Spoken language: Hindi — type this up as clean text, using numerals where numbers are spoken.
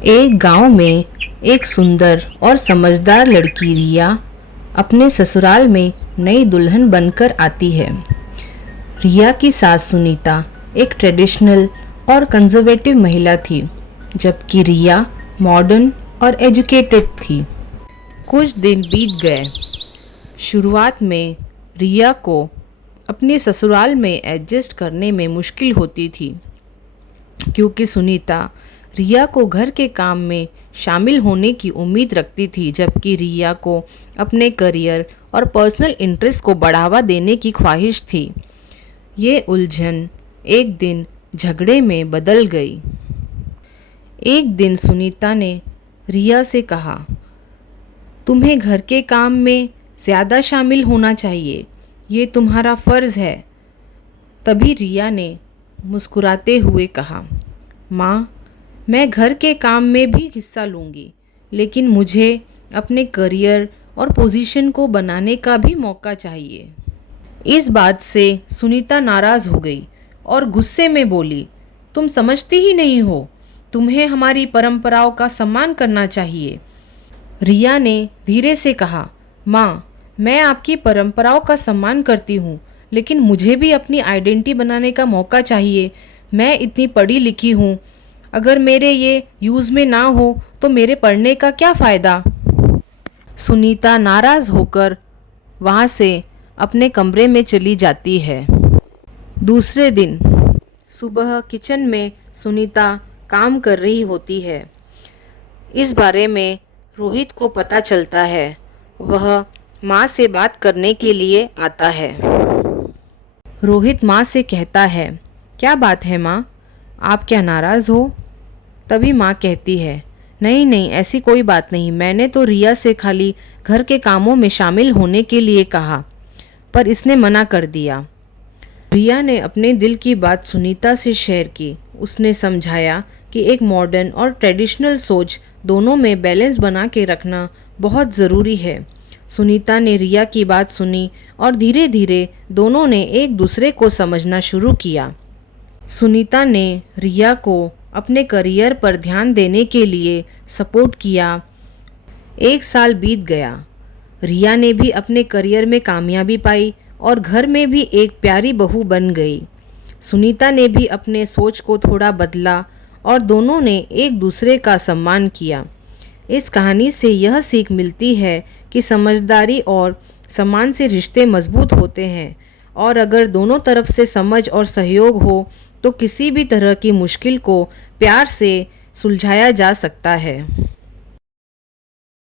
एक गांव में एक सुंदर और समझदार लड़की रिया अपने ससुराल में नई दुल्हन बनकर आती है। रिया की सास सुनीता एक ट्रेडिशनल और कंजर्वेटिव महिला थी, जबकि रिया मॉडर्न और एजुकेटेड थी। कुछ दिन बीत गए। शुरुआत में रिया को अपने ससुराल में एडजस्ट करने में मुश्किल होती थी, क्योंकि सुनीता रिया को घर के काम में शामिल होने की उम्मीद रखती थी, जबकि रिया को अपने करियर और पर्सनल इंटरेस्ट को बढ़ावा देने की ख्वाहिश थी। ये उलझन एक दिन झगड़े में बदल गई। एक दिन सुनीता ने रिया से कहा, तुम्हें घर के काम में ज़्यादा शामिल होना चाहिए, ये तुम्हारा फ़र्ज़ है। तभी रिया ने मुस्कुराते हुए कहा, माँ, मैं घर के काम में भी हिस्सा लूँगी, लेकिन मुझे अपने करियर और पोजीशन को बनाने का भी मौका चाहिए। इस बात से सुनीता नाराज़ हो गई और गुस्से में बोली, तुम समझती ही नहीं हो, तुम्हें हमारी परंपराओं का सम्मान करना चाहिए। रिया ने धीरे से कहा, माँ, मैं आपकी परंपराओं का सम्मान करती हूँ, लेकिन मुझे भी अपनी आइडेंटिटी बनाने का मौका चाहिए। मैं इतनी पढ़ी लिखी हूँ, अगर मेरे ये यूज़ में ना हो तो मेरे पढ़ने का क्या फ़ायदा। सुनीता नाराज़ होकर वहाँ से अपने कमरे में चली जाती है। दूसरे दिन सुबह किचन में सुनीता काम कर रही होती है। इस बारे में रोहित को पता चलता है। वह माँ से बात करने के लिए आता है। रोहित माँ से कहता है, क्या बात है माँ, आप क्या नाराज़ हो? तभी माँ कहती है, नहीं नहीं, ऐसी कोई बात नहीं, मैंने तो रिया से खाली घर के कामों में शामिल होने के लिए कहा, पर इसने मना कर दिया। रिया ने अपने दिल की बात सुनीता से शेयर की। उसने समझाया कि एक मॉडर्न और ट्रेडिशनल सोच दोनों में बैलेंस बना के रखना बहुत ज़रूरी है। सुनीता ने रिया की बात सुनी और धीरे धीरे दोनों ने एक दूसरे को समझना शुरू किया। सुनीता ने रिया को अपने करियर पर ध्यान देने के लिए सपोर्ट किया। एक साल बीत गया। रिया ने भी अपने करियर में कामयाबी पाई और घर में भी एक प्यारी बहू बन गई। सुनीता ने भी अपने सोच को थोड़ा बदला और दोनों ने एक दूसरे का सम्मान किया। इस कहानी से यह सीख मिलती है कि समझदारी और सम्मान से रिश्ते मजबूत होते हैं, और अगर दोनों तरफ से समझ और सहयोग हो तो किसी भी तरह की मुश्किल को प्यार से सुलझाया जा सकता है।